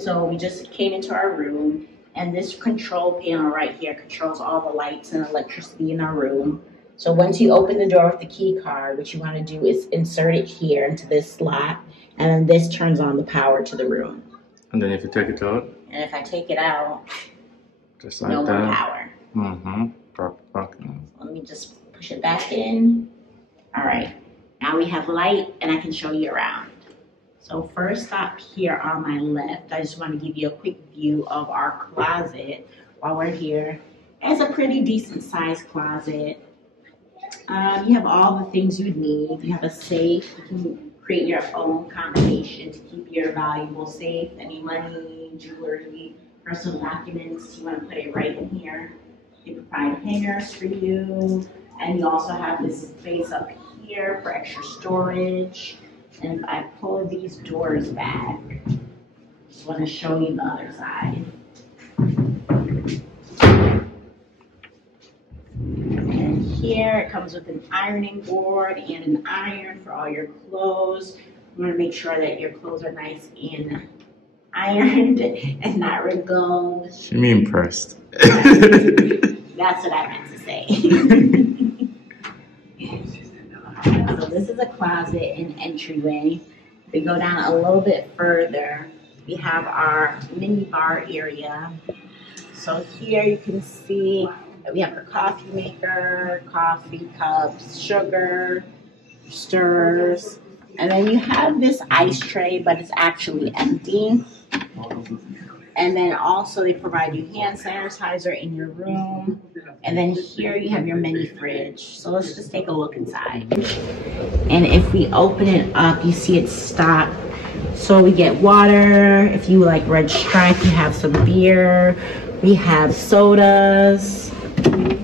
So we just came into our room, and this control panel right here controls all the lights and electricity in our room. So once you open the door with the key card, what you want to do is insert it here into this slot, and then this turns on the power to the room. And then if you take it out? And if I take it out, just like no that. more power. Perfect. Let me just push it back in. All right, now we have light, and I can show you around. So first up here on my left, I just want to give you a quick view of our closet while we're here. It's a pretty decent sized closet. You have all the things you need. You have a safe. You can create your own combination to keep your valuables safe. Any money, jewelry, personal documents, you want to put it right in here. They provide hangers for you. And you also have this space up here for extra storage. And if I pull these doors back, I just want to show you the other side. And here it comes with an ironing board and an iron for all your clothes. You want to make sure that your clothes are nice and ironed and not wrinkled. She me impressed. That's what I meant to say. So this is a closet and entryway. If we go down a little bit further, we have our mini bar area. So here you can see that we have our coffee maker, coffee cups, sugar, stirrers, and then you have this ice tray, but it's actually empty. And then also they provide you hand sanitizer in your room. And then here you have your mini fridge. So let's just take a look inside. And if we open it up, you see it's stocked. So we get water. If you like Red Stripe, you have some beer. We have sodas.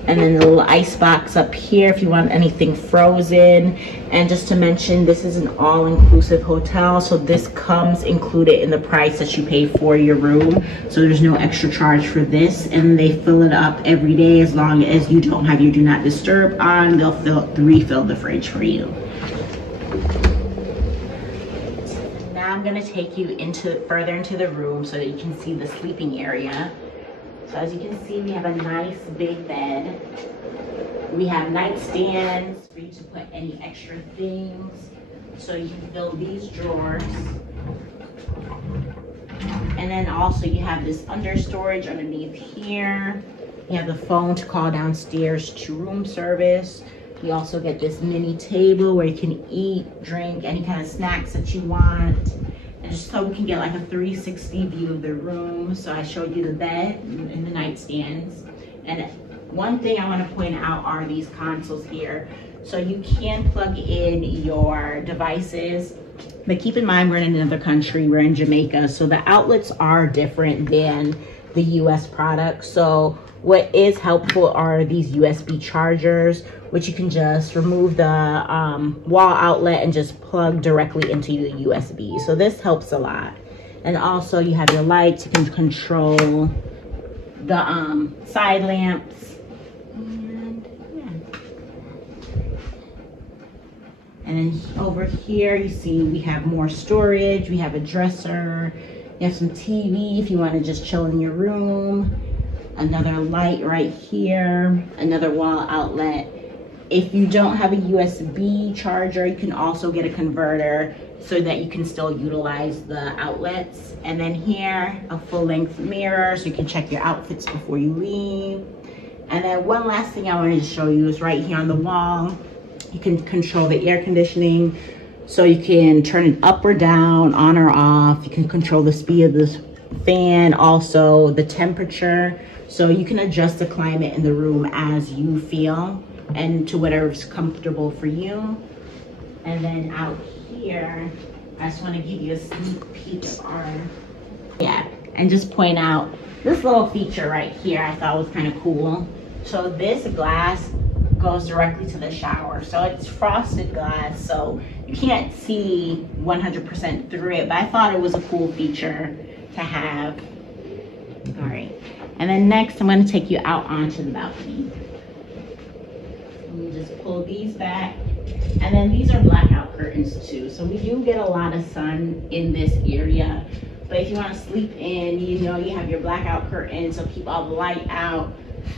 And then the little ice box up here if you want anything frozen. And just to mention, this is an all-inclusive hotel, so this comes included in the price that you pay for your room. So there's no extra charge for this, and they fill it up every day as long as you don't have your do not disturb on. They'll refill the fridge for you. Now I'm gonna take you further into the room so that you can see the sleeping area. So as you can see, we have a nice big bed. We have nightstands for you to put any extra things. So you can fill these drawers. And then also you have this under storage underneath here. You have the phone to call downstairs to room service. You also get this mini table where you can eat, drink, any kind of snacks that you want. And just so we can get like a 360 view of the room. So I showed you the bed and the nightstands. And one thing I want to point out are these consoles here. So you can plug in your devices, but keep in mind we're in another country, we're in Jamaica, so the outlets are different than the US products. So what is helpful are these USB chargers, which you can just remove the wall outlet and just plug directly into the USB. So this helps a lot. And also you have your lights, you can control the side lamps. And yeah. And then over here you see we have more storage, we have a dresser, you have some TV if you want to just chill in your room. Another light right here, another wall outlet. If you don't have a USB charger, you can also get a converter so that you can still utilize the outlets. And then here, a full-length mirror so you can check your outfits before you leave. And then one last thing I wanted to show you is right here on the wall. You can control the air conditioning. So you can turn it up or down, on or off. You can control the speed of the fan, also the temperature. So you can adjust the climate in the room as you feel and to whatever's comfortable for you. And then out here, I just want to give you a sneak peek of our, and just point out this little feature right here I thought was kind of cool. So this glass goes directly to the shower. So it's frosted glass, so you can't see 100% through it, but I thought it was a cool feature to have. All right, and then next I'm going to take you out onto the balcony. You just pull these back And then these are blackout curtains too. So we do get a lot of sun in this area. But if you want to sleep in, you know, you have your blackout curtains, so keep all the light out.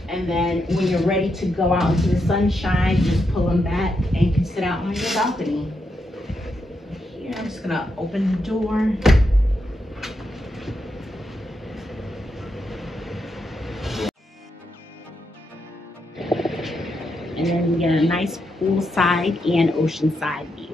And then when you're ready to go out into the sunshine, just pull them back and you can sit out on your balcony. Here, I'm just gonna open the door. And then we get a nice poolside and oceanside view.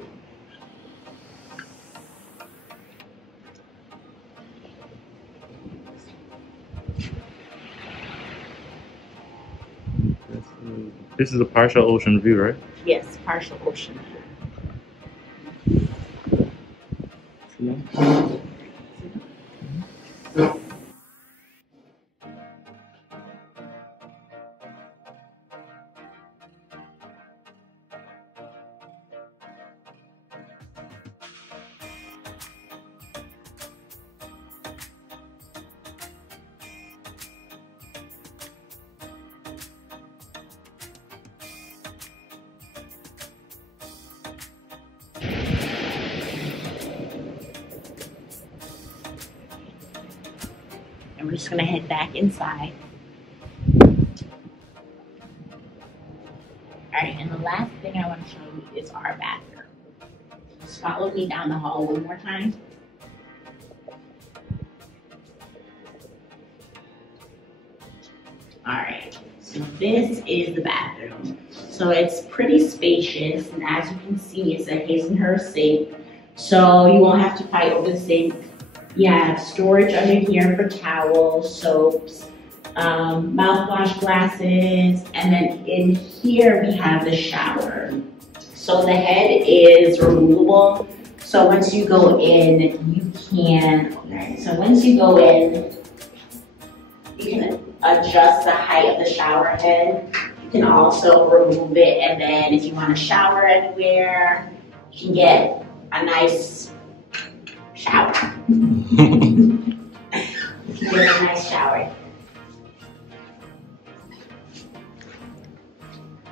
This is a partial ocean view, right? Yes, partial ocean view. Yeah. And we're just gonna head back inside. All right, and the last thing I want to show you is our bathroom. Just follow me down the hall one more time. All right, so this is the bathroom. So it's pretty spacious, and as you can see, it's a his and her sink. So you won't have to fight over the sink. You have storage under here for towels, soaps, mouthwash glasses, and then in here we have the shower. So the head is removable. So once you go in, you can, so once you go in, you can adjust the height of the shower head. You can also remove it, and then if you want to shower anywhere, you can get a nice shower. You can get a nice shower.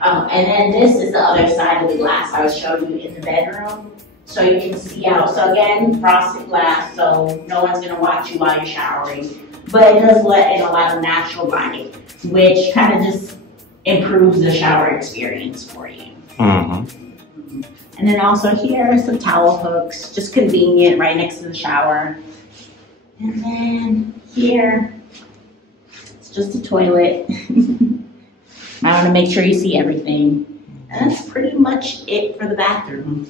Oh, and then this is the other side of the glass I was showing you in the bedroom. So you can see out. So again, frosted glass, so no one's gonna watch you while you're showering. But it does let in a lot of natural light, which kind of just improves the shower experience for you. Mm-hmm. And then also here are some towel hooks, just convenient right next to the shower. And then here, it's just a toilet. I want to make sure you see everything. And that's pretty much it for the bathroom.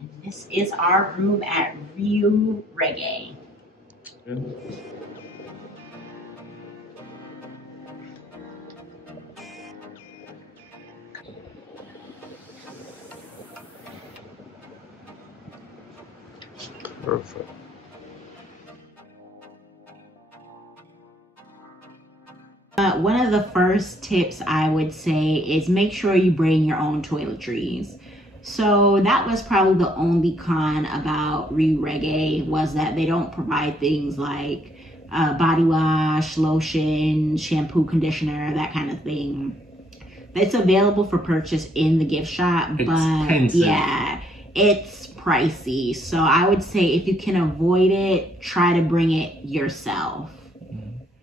And this is our room at Riu Reggae. Yeah. Perfect. One of the first tips I would say is make sure you bring your own toiletries. So that was probably the only con about Riu Reggae, was that they don't provide things like body wash, lotion, shampoo, conditioner, that kind of thing. It's available for purchase in the gift shop, but expensive. Yeah, it's pricey. So I would say if you can avoid it, try to bring it yourself.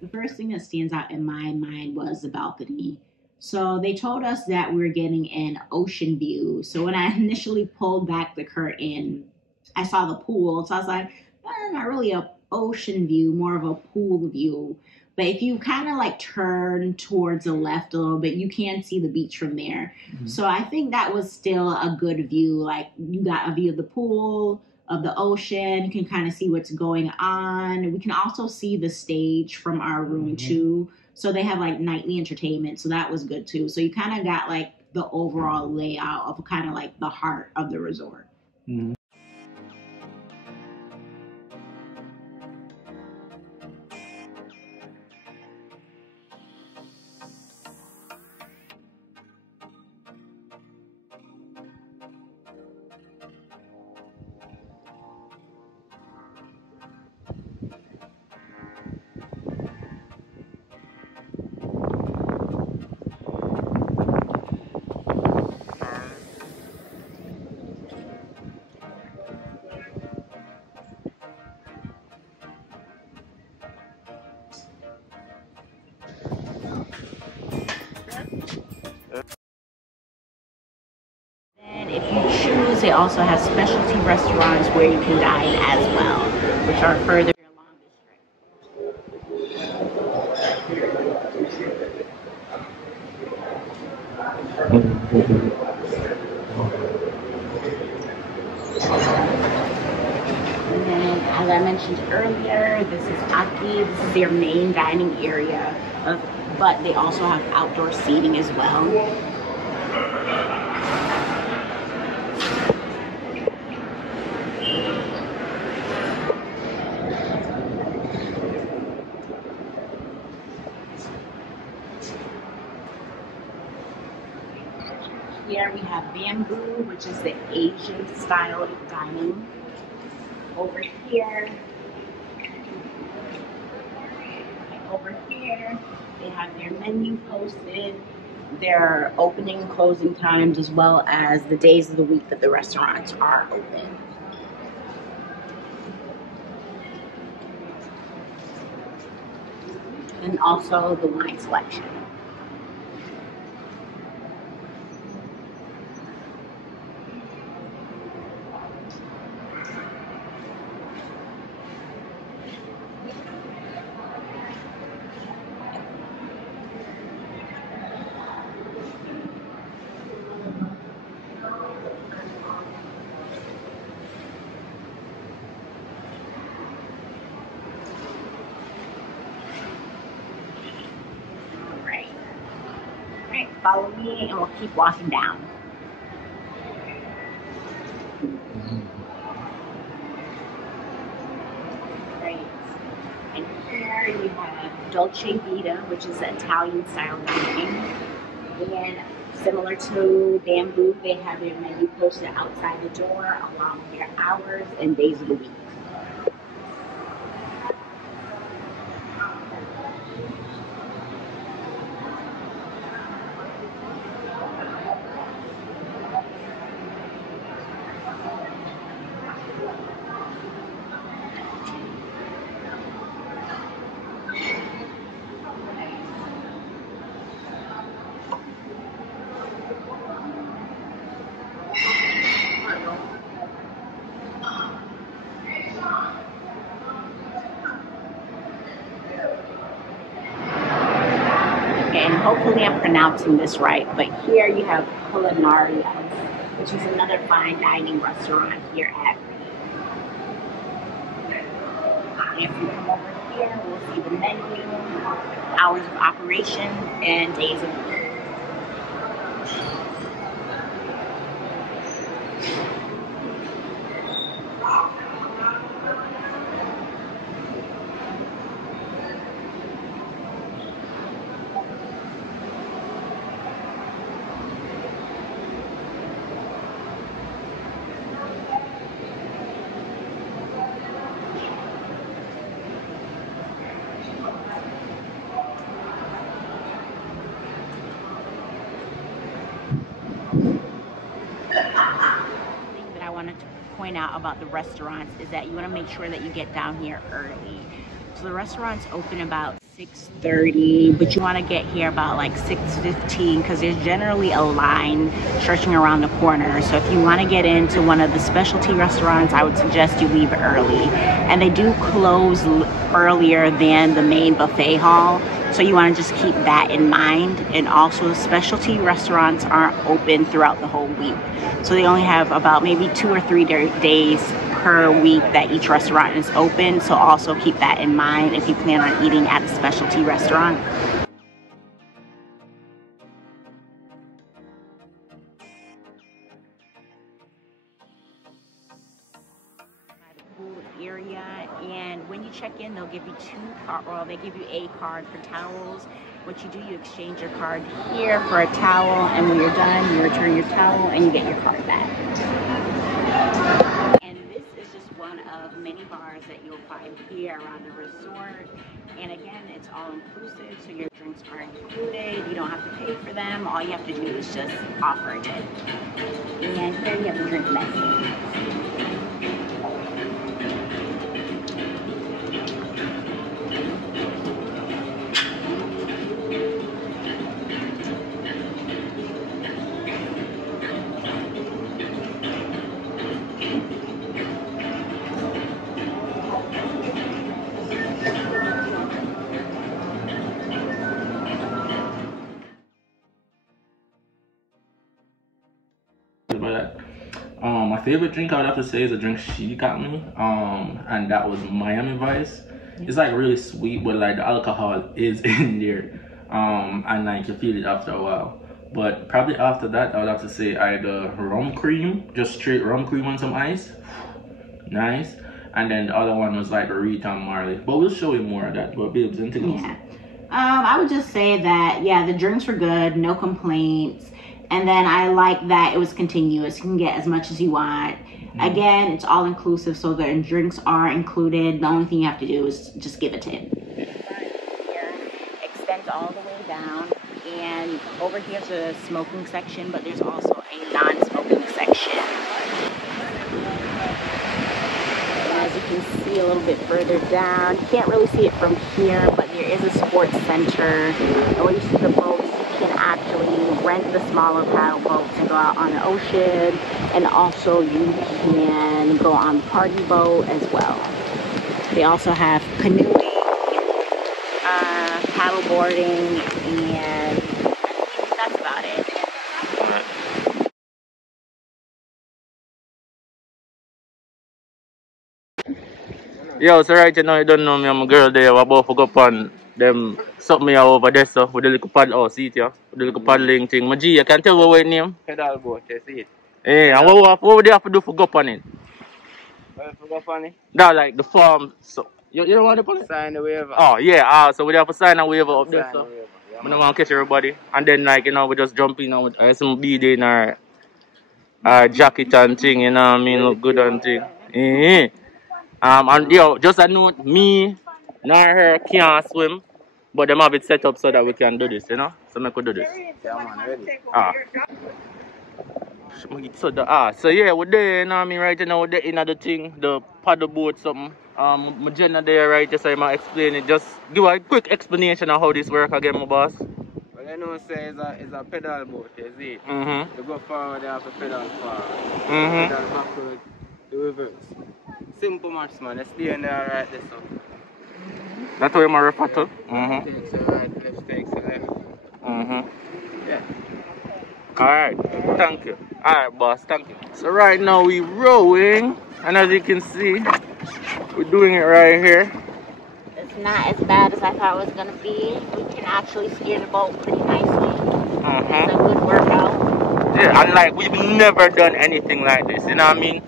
The first thing that stands out in my mind was the balcony. So they told us that we were getting an ocean view. So when I initially pulled back the curtain, I saw the pool. So I was like, not really an ocean view, more of a pool view. But if you kind of like turn towards the left a little bit, you can see the beach from there. Mm-hmm. So I think that was still a good view. Like you got a view of the pool, of the ocean. You can kind of see what's going on. We can also see the stage from our room too. So they have like nightly entertainment. So that was good too. So you kind of got like the overall layout of kind of like the heart of the resort. Mm-hmm. And if you choose, they also have specialty restaurants where you can dine as well, which are further along the And then, as I mentioned earlier, this is Aki. This is their main dining area, but they also have outdoor seating as well. Here we have bamboo, which is the Asian style of dining. Over here, they have their menu posted, their opening and closing times, as well as the days of the week that the restaurants are open. And also the wine selection. Follow me and we'll keep walking down. Right. And here you have Dolce Vita, which is Italian style dining. And similar to Bamboo, they have their menu posted outside the door along with their hours and days of the week. And hopefully I'm pronouncing this right, but here you have Culinaria, which is another fine dining restaurant here at Riu. If you come over here, we'll see the menu, hours of operation, and days of the week. Point out about the restaurants is that you want to make sure that you get down here early. So the restaurants open about 6:30, but you want to get here about like 6:15 because there's generally a line stretching around the corner. So if you want to get into one of the specialty restaurants, I would suggest you leave early. And they do close earlier than the main buffet hall, so you want to just keep that in mind. And also, specialty restaurants aren't open throughout the whole week, so they only have about maybe 2 or 3 days per week that each restaurant is open. So also keep that in mind if you plan on eating at a specialty restaurant. Area, and when you check in, they'll give you they give you a card for towels. What you do, you exchange your card here for a towel, and when you're done, you return your towel and you get your card back. And this is just one of many bars that you'll find here around the resort. And again, it's all inclusive, so your drinks are included. You don't have to pay for them. All you have to do is just offer it. And here you have the drink menu. by that. My favorite drink I would have to say is a drink she got me, and that was Miami Vice. It's like really sweet, but like the alcohol is in there, and like you feel it after a while. But probably after that, I would have to say either rum cream, just straight rum cream on some ice, nice. And then the other one was like Rita and Marley. But we'll show you more of that. But babes, anything else? Yeah. I would just say that, yeah, the drinks were good, no complaints. And then I like that it was continuous. You can get as much as you want. Again, it's all inclusive, so the drinks are included. The only thing you have to do is just give a tip. Here extends all the way down. And over here's a smoking section, but there's also a non-smoking section. As you can see a little bit further down, you can't really see it from here, but there is a sports center. And where you see the boats, you can actually rent the smaller paddle boats and go out on the ocean. And also you can go on the party boat as well. They also have canoeing, paddle boarding, and I think that's about it. Yo, so right now you don't know me, I'm a girl there. We're about to go up on them something me over there, so with the little paddle, see it, yeah? With the little paddling thing. My G, I can tell what name? Pedal boat, you see it? Hey, and what would they have to do for go up on it? What for go up on it? That like the form, so you don't want to put it? Sign the waiver. Oh yeah, so we have to sign a waiver up there, Sign so. the waiver. Yeah, I don't want to catch everybody. And then like, you know, we just jump in with some BD in our jacket and thing, you know what I mean, look good and thing. And yo, just a note, me nor her can't swim, but them have it set up so that we can do this, you know? So we could do this. Yeah, man, ready. So yeah, we're there, you know what I mean, right now, we're there in the thing, the paddle boat something. My Jenna there, right, just so I might explain it. Just give a quick explanation of how this works again, my boss. Well, you know, say it's a pedal boat, you see? Mm-hmm. To go forward, you have to pedal forward. Mm-hmm. Pedal backward, the reverse. Simple much, man. Just stay in there right there, so. That's where my refer to. Mm-hmm. Takes a right, left takes a left. Mm-hmm. Yeah. Alright, thank you. Alright, boss, thank you. So right now we're rowing, and as you can see, we're doing it right here. It's not as bad as I thought it was going to be. We can actually steer the boat pretty nicely. It's a good workout. Yeah, and like we've never done anything like this, you know what I mean?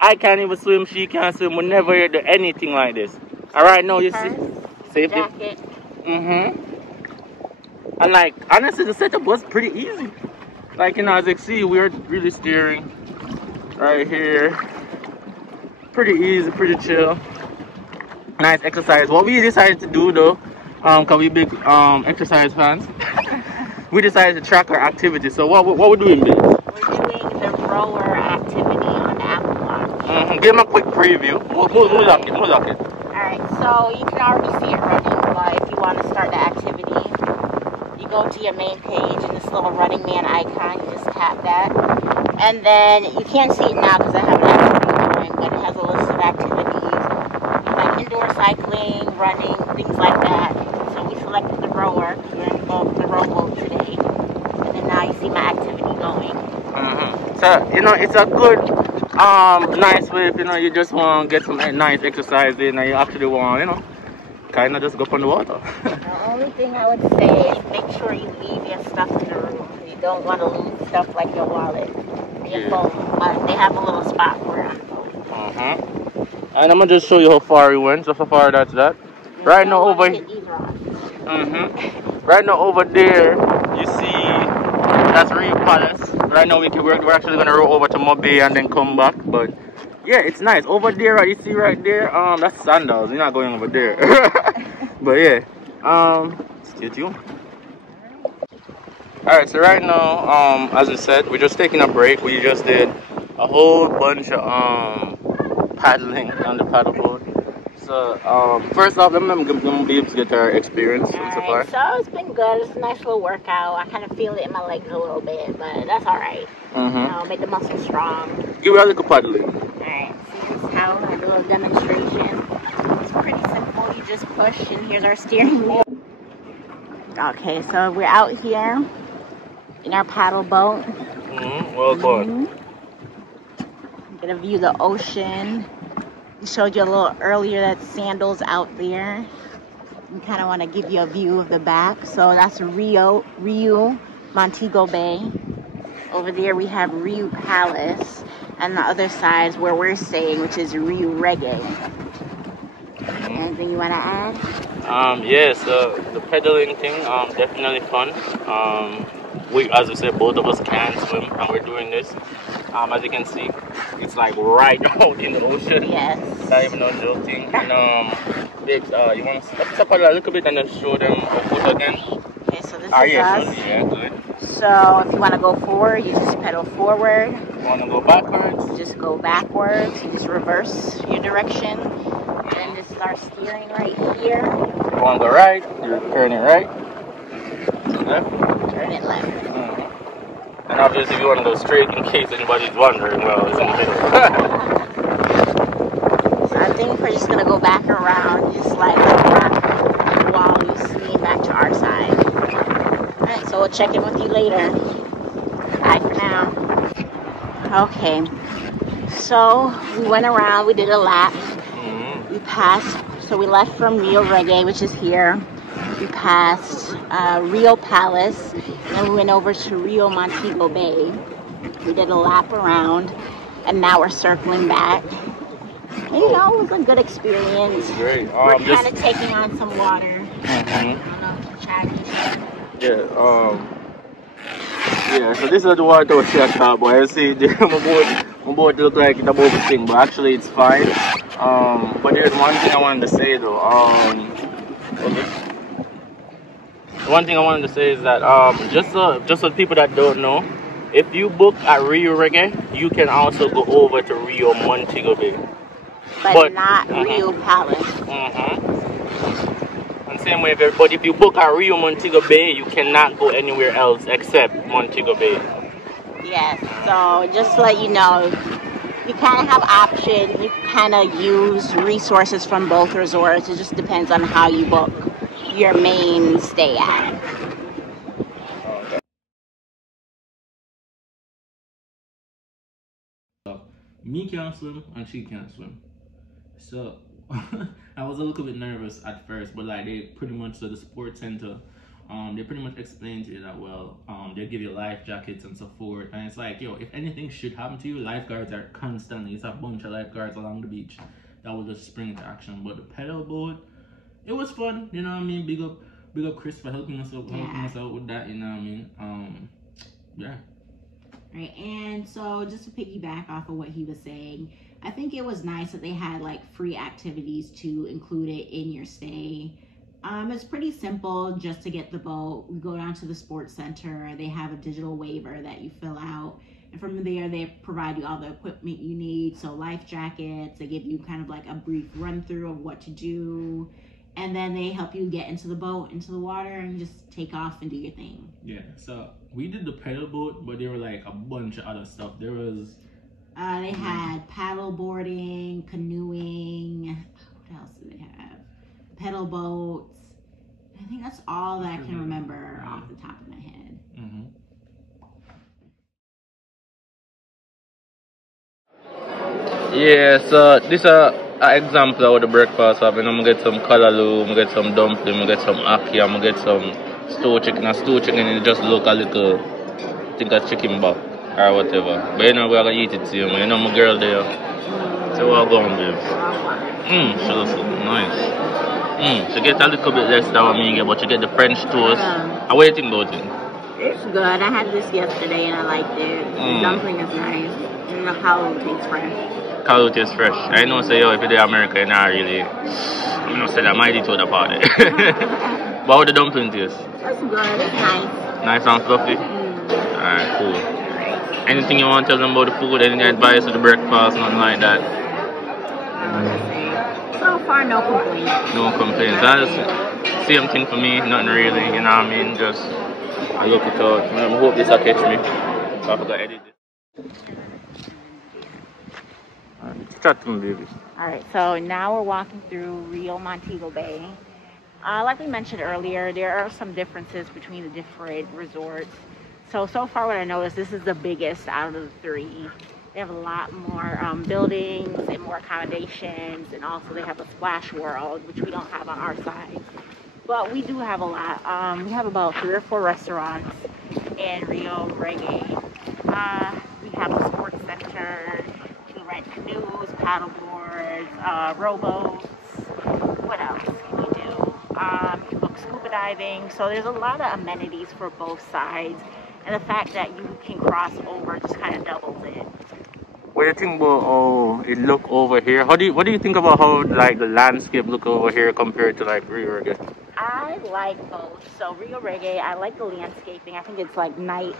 I can't even swim, she can't swim, we never do anything like this. And right now you see, safety. Jacket. And like, honestly, the setup was pretty easy. Like, you know, as you can see, we're really steering right here. Pretty easy, pretty chill. Nice exercise. What we decided to do though, cause we big exercise fans, we decided to track our activity. So what we're doing, babe? We're doing the rower activity on the Apple Watch. Give them a quick preview. Move it. Alright, so you can already see it running, but if you want to start the activity, you go to your main page and this little running man icon, you just tap that. And then you can't see it now because I have an activity going, but it has a list of activities like indoor cycling, running, things like that. So we selected the rower because we're going to go up the rowboat today. And then now you see my activity going. So, you know, it's a good, nice way if, you know, you just want to get some nice exercise in and you actually want, you know, kind of just go up on the water. The only thing I would say is make sure you leave your stuff in the room. You don't want to lose stuff like your wallet, your phone. But they have a little spot for it on the boat. And I'm going to just show you how far we went, just how far that's that. Right now over here. Right now over there, you see that's Riu Palace. Right now we're actually going to row over to Montego Bay and then come back. But yeah, it's nice. Over there, right, you see right there, that's Sandals. You're not going over there. But yeah, stay tuned. Alright, so right now, as we said, we're just taking a break. We just did a whole bunch of paddling on the paddle boat. So first off, let me be able to get their experience so far. So it's been good. It's a nice little workout. I kind of feel it in my legs a little bit, but that's alright. You know, make the muscles strong. Give me a little paddling. Alright, see this how I do a little demonstration. It's pretty simple. You just push, and here's our steering wheel. Okay, so we're out here in our paddle boat. Well done. Get a view of the ocean. We showed you a little earlier that sandals out there. We kind of want to give you a view of the back. So that's Riu Montego Bay. Over there we have Riu Palace. And the other side is where we're staying, which is Riu Reggae. Anything you want to add? Yeah, so the pedaling thing, definitely fun. As we said, both of us can swim, and we're doing this. As you can see, it's like right out in the ocean. Yes. Not even a little thing. And babes, you want to step a little bit and then show them our foot again? Okay, so this is yeah, us. Yeah, good. So if you want to go forward, you just pedal forward. You want to go backwards? Just go backwards. You just reverse your direction. And then just start steering right here. You want to go right, you're turning right. Left. Turn it left. And obviously, if you want to go straight, in case anybody's wondering, well, it's in the middle. So I think we're just gonna go back around, just like rock while you swing back to our side. All right, so we'll check in with you later. Bye for now. Okay, so we went around, we did a lap. We passed, so we left from Riu Reggae, which is here. We passed Riu Palace, and then we went over to Riu Montego Bay. We did a lap around, and now we're circling back. And, you know, it was a good experience. Great. We're kind of taking on some water. I don't know, Yeah, so this is the water we shut up, boy. You see, my boat look like it's about to sink, but actually it's fine. But there's one thing I wanted to say though. One thing I wanted to say is that just so people that don't know, if you book at Riu Reggae, you can also go over to Riu Montego Bay, but not Riu Palace. And same way, but if you book at Riu Montego Bay, you cannot go anywhere else except Montego Bay. Yes. So just to let you know, you kind of have options. You kind of use resources from both resorts. It just depends on how you book your main stay at. Me can't swim and she can't swim, so I was a little bit nervous at first, but like they pretty much, so the sports center, they pretty much explained to you that, well, they give you life jackets and so forth, and it's like, yo, if anything should happen to you, lifeguards are constantly, it's a bunch of lifeguards along the beach that will just spring into action. But the pedal boat, it was fun, you know what I mean? Big up Chris for helping us out with that, you know what I mean? Yeah. Right, and so just to piggyback off of what he was saying, I think it was nice that they had like free activities to include it in your stay. It's pretty simple just to get the boat. We go down to the sports center. They have a digital waiver that you fill out. And from there, they provide you all the equipment you need. So life jackets, they give you kind of like a brief run through of what to do. And then they help you get into the boat, into the water, and just take off and do your thing. Yeah, so we did the pedal boat, but there were like a bunch of other stuff. There was... they had paddle boarding, canoeing. What else did they have? Pedal boats. I think that's all that I can remember off the top of my head. Yeah, so this is an example of the breakfast. I'm gonna get some kalaloo, I'm gonna get some dumpling, I'm gonna get some ackee, I'm gonna get some stew chicken. And stew chicken, it just look a little, I think a chicken back or whatever. But you know, we're gonna eat it to you, man. You know, my girl there. So we're going, babes. She looks nice. She gets a little bit less than what me get, but you get the French toast. What do you think about it? It's good. I had this yesterday and I liked it. The dumpling is nice. And the callaloo tastes fresh. Callaloo tastes fresh. I know, say, yo, if you're in America, you're not really, you know, say that might eat to the party. But how the dumpling taste? It's good. It's nice. Nice and fluffy? Alright, cool. Anything you want to tell them about the food? Any advice for the breakfast? Nothing like that? So far, no complaints. No complaints. That's same thing for me. Nothing really, you know what I mean? Just, I look it out. I hope this will catch me. So I forgot to edit it. Chat to me, baby. Alright, so now we're walking through Riu Montego Bay. Like we mentioned earlier, there are some differences between the different resorts. So far what I noticed, this is the biggest out of the three. They have a lot more buildings and more accommodations, and also they have a splash world, which we don't have on our side. But we do have a lot. We have about 3 or 4 restaurants in Riu Reggae. We have a sports center. You can rent canoes, paddle boards, rowboats. What else can you do? You can book scuba diving. So there's a lot of amenities for both sides. And the fact that you can cross over just kind of doubles it. What do you think about how it look over here? What do you think about how like the landscape look over here compared to like Riu Reggae? I like both. So Riu Reggae, I like the landscaping. I think it's like nice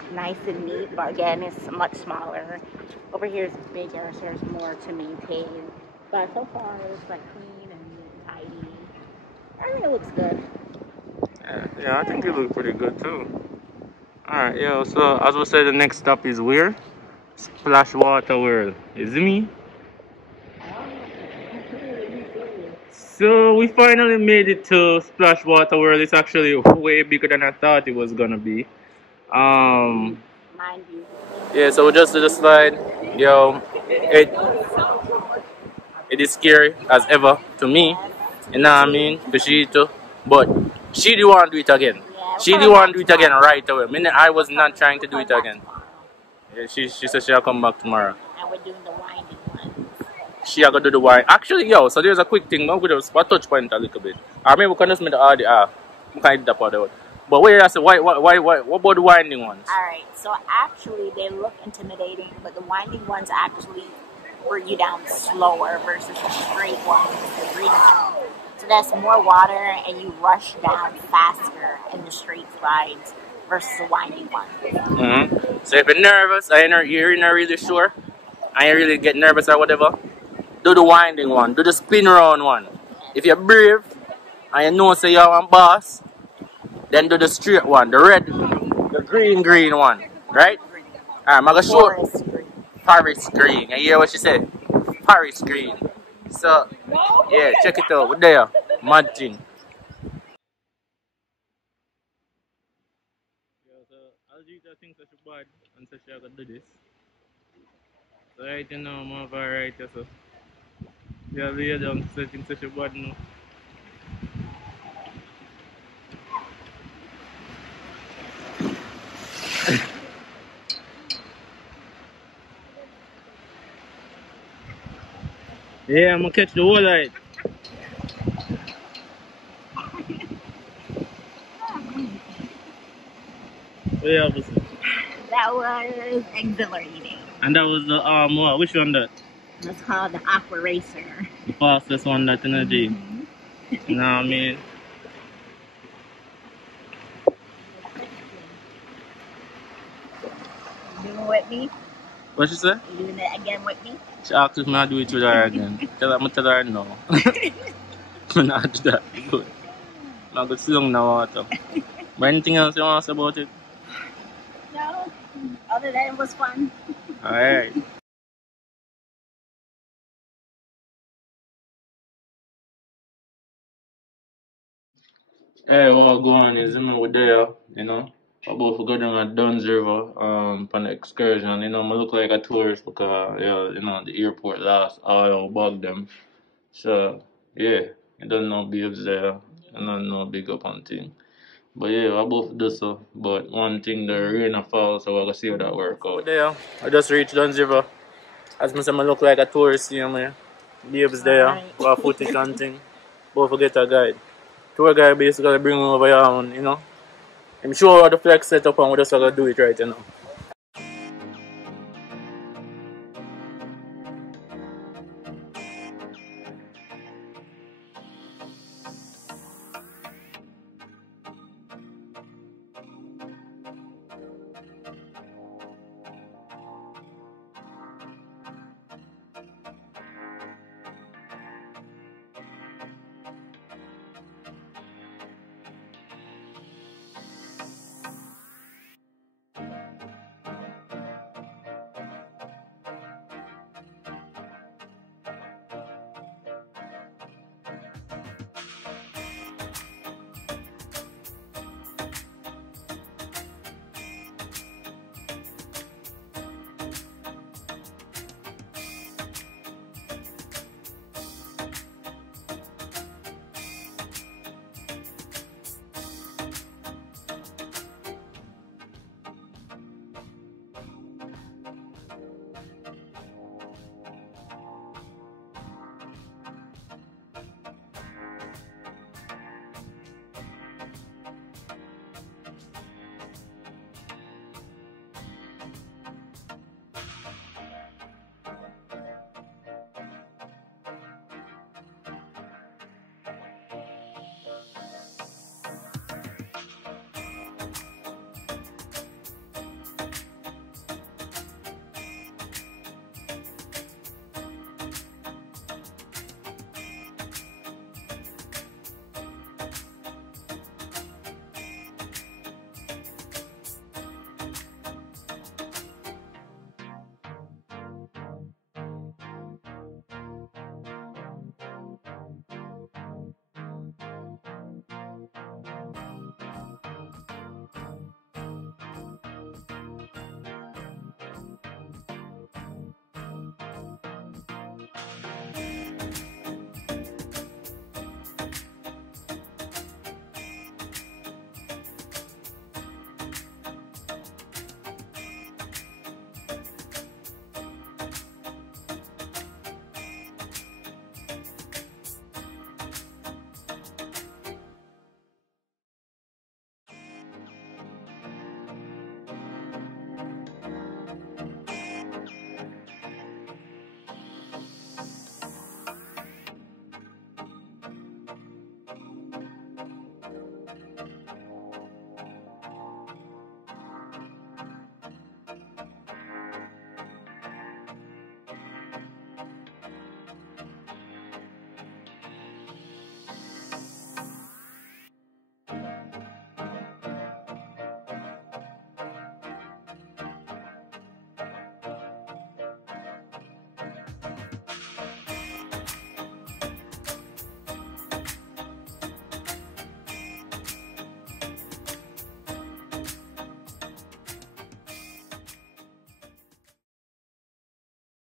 and neat, but again, it's much smaller. Over here is bigger, so there's more to maintain. But so far, it's like clean and neat and tidy. I think it looks good. Yeah, I think it looks pretty good too. Alright, yo, so as we said, the next stop is where? Splash Water World. Is it me? So we finally made it to Splash Water World. It's actually way bigger than I thought it was gonna be. Mind you. Yeah, so we just did the slide. Yo, it is scary as ever to me. You know what I mean? To she too. But she didn't want to do it again. She didn't want to do it again right away. I was not trying to do it again. Yeah, she said she'll come back tomorrow. And we're doing the winding one. She are gonna do the wine. Actually, yo, so there's a quick thing. I'm gonna just touch point a little bit. I mean, we can just make the audio. We can edit that part out. But wait, I said, why, what about the winding ones? Alright, so actually they look intimidating, but the winding ones actually bring you down slower versus the straight ones, the green ones. So that's more water and you rush down faster in the straight slides versus the winding ones. So if you're nervous, you're not really sure, and you really get nervous or whatever, do the winding one, do the spin round one. If you're brave and you know say you're one boss, then do the straight one, the green one, right? Alright, I'm gonna show Paris green. You hear what she said? Paris green. So, yeah, check it out. We're there. Mad thing. Algeta thinks I should bad and so she gonna do this. So right now I'm over right here, so yeah, lay down so thinks I should bad now. Yeah, I'm gonna catch the whole light. What you have to say? That was exhilarating. And that was the what? Which one that? That's called the Aqua Racer. The fastest one that's in the gym. You know what I mean? You doing it with me? What she say? You doing it again with me? She asked if I do it with her again. Tell her no. I'm not do that. Good. I'm going to sit down in the water. But anything else you want to say about it? No. Other than it was fun. Alright. Hey, what going on is, we're there, you know. About to go down at Duns River, on the excursion, you know, I look like a tourist because, yeah, you know, the airport last hour bugged them. So, yeah, you don't know babes there, you don't know big up on thing. But yeah, I both do so. But one thing, the rain a fall, so we're gonna see how that work out. There, I just reached Duns River. As I say, I look like a tourist, you know, babes there, got footage and thing. Both forget a guide. Tour guide basically bring me over here, you know. I'm sure the flex set up and we just gotta do it right, you know.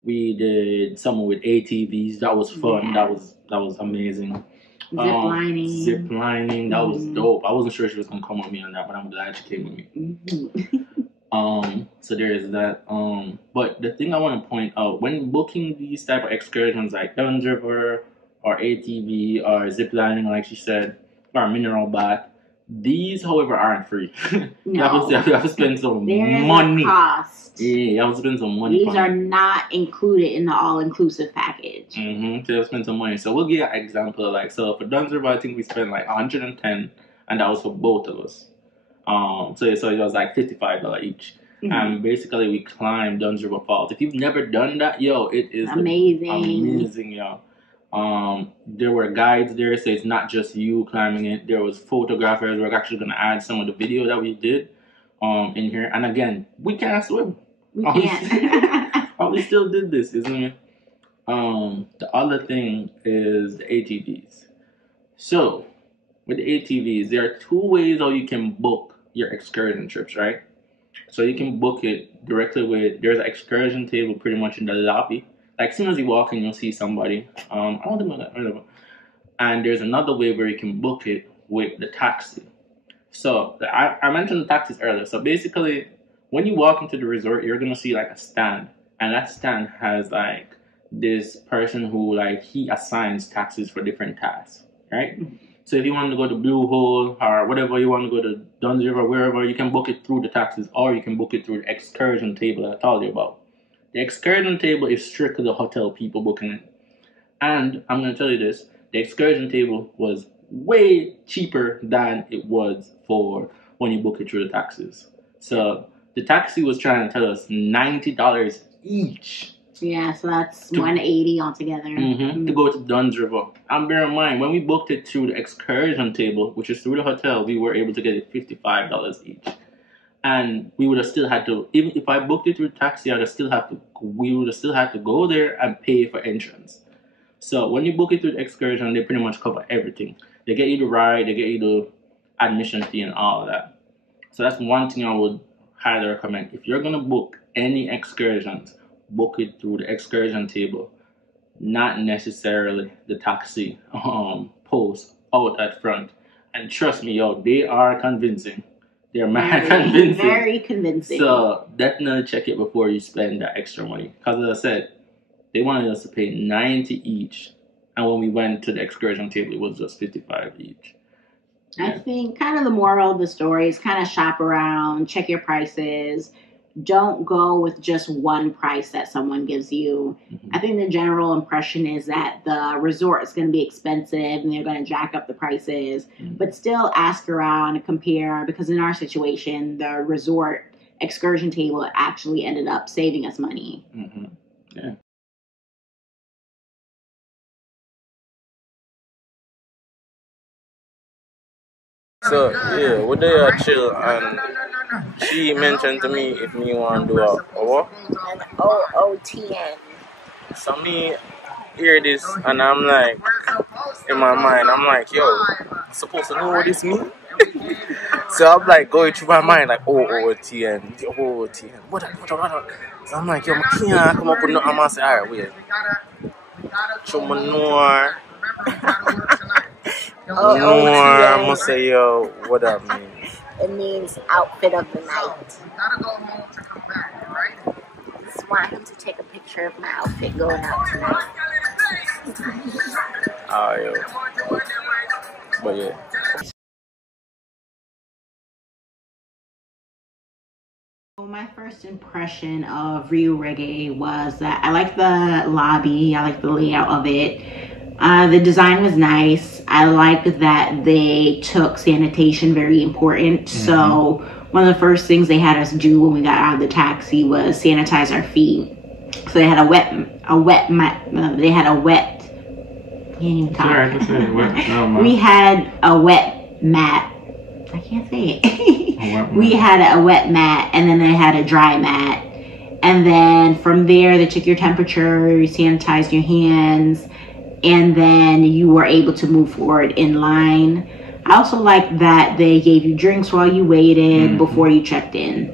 We did some with ATVs. That was fun. Yeah. That was amazing. Zip lining. Zip lining. That was dope. I wasn't sure she was gonna come with me on that, but I'm glad she came with me. So there is that. But the thing I want to point out, when booking these type of excursions like Duns River or ATV or zip lining, like she said, or mineral bath, these, however, aren't free. No. you have to spend some There is money. a cost. Yeah, you have to spend some money. These are not included in the all-inclusive package. So you have to spend some money. So we'll give you an example. Like, so for Duns River, I think we spent like 110, and that was for both of us. So it was like $55 each. And basically we climbed Duns River Falls. If you've never done that, yo, it is amazing. Amazing, yo. There were guides there, so it's not just you climbing it. There was photographers. We're actually gonna add some of the video that we did in here. And again, we can't swim. We can't. We still did this, isn't it? The other thing is the ATVs. So with the ATVs, there are two ways how you can book your excursion trips, right? So you can book it directly with, there's an excursion table pretty much in the lobby. Like as soon as you walk in, you'll see somebody. I don't think whatever. And there's another way where you can book it with the taxi. So I mentioned the taxis earlier. So basically, when you walk into the resort, you're gonna see like a stand, and that stand has like this person who like he assigns taxis for different tasks, right? So if you want to go to Blue Hole or whatever you want to go to Duns River, wherever, you can book it through the taxis, or you can book it through the excursion table that I told you about. The excursion table is strictly the hotel people booking it. And I'm going to tell you this, the excursion table was way cheaper than it was for when you book it through the taxis. So the taxi was trying to tell us $90 each. Yeah, so that's $180 altogether. To go to Duns River. And bear in mind, when we booked it through the excursion table, which is through the hotel, we were able to get it $55 each. And we would have still had to, even if I booked it through taxi, we would have still had to go there and pay for entrance. So when you book it through the excursion, they pretty much cover everything. They get you the ride, they get you the admission fee and all of that. So that's one thing I would highly recommend. If you're gonna book any excursions, book it through the excursion table, not necessarily the taxi post out at front. And trust me, yo, they are convincing. They're mad convincing. Very convincing. So definitely check it before you spend that extra money. Because as I said, they wanted us to pay $90 each. And when we went to the excursion table, it was just $55 each. I think kind of the moral of the story is kind of shop around, check your prices. Don't go with just one price that someone gives you. I think the general impression is that the resort is going to be expensive and they're going to jack up the prices, but still ask around and compare, because in our situation, the resort excursion table actually ended up saving us money. Yeah. So yeah, we there chill, and she mentioned to me if me want to do a what? An OOTN. So me hear this and I'm like, in my mind, I'm like, yo, I'm supposed to know what this means. So I'm like going through my mind like OOTN. What? So I'm like, yo, I can't come up with nothing. I'm gonna say, alright, wait. Chumanor. I'm gonna say, yo, what that mean? It means outfit of the night. Just want him to take a picture of my outfit going out tonight. Oh, yo. But yeah. My first impression of Riu Reggae was that I like the lobby, I like the layout of it. The design was nice. I liked that they took sanitation very important. So one of the first things they had us do when we got out of the taxi was sanitize our feet. So they had a wet mat. They had a wet. Can't even talk. We had a wet mat. I can't say it. We had a wet mat, and then they had a dry mat. And then from there, they took your temperature, you sanitized your hands, and then you were able to move forward in line. I also like that they gave you drinks while you waited before you checked in.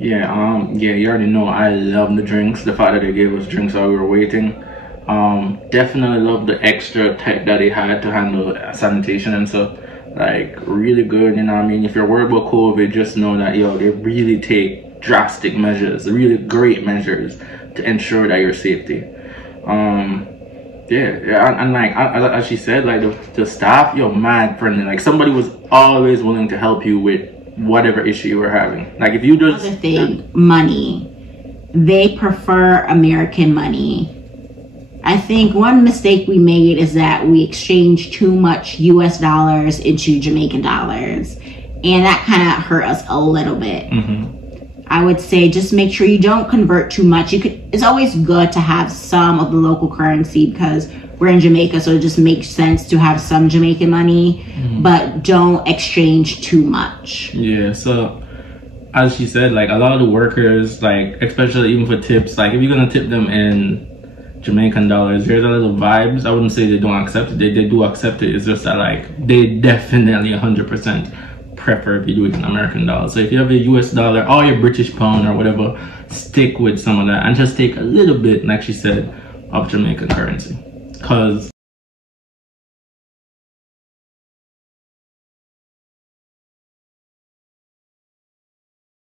Yeah, you already know I love the drinks. The fact that they gave us drinks while we were waiting. Definitely love the extra tech that they had to handle sanitation and stuff. Like, really good, you know what I mean? If you're worried about COVID, just know that, yo, they really take drastic measures, really great measures to ensure that your safety. And like, as she said, like, the staff, yo, mad friendly. Like, somebody was always willing to help you with whatever issue you were having. Like, if you just... Another thing, money. They prefer American money. I think one mistake we made is that we exchanged too much US dollars into Jamaican dollars. And that kind of hurt us a little bit. I would say just make sure you don't convert too much. It's always good to have some of the local currency because we're in Jamaica, so it just makes sense to have some Jamaican money, but don't exchange too much. Yeah, so as she said, like, a lot of the workers, like, especially even for tips, like, if you're gonna tip them in Jamaican dollars, there's a little vibes. I wouldn't say they don't accept it. They do accept it. It's just that, like, they definitely 100% prefer if you do it in American dollars. So if you have a US dollar or your British pound or whatever, stick with some of that and just take a little bit, like she said, of Jamaican currency. Because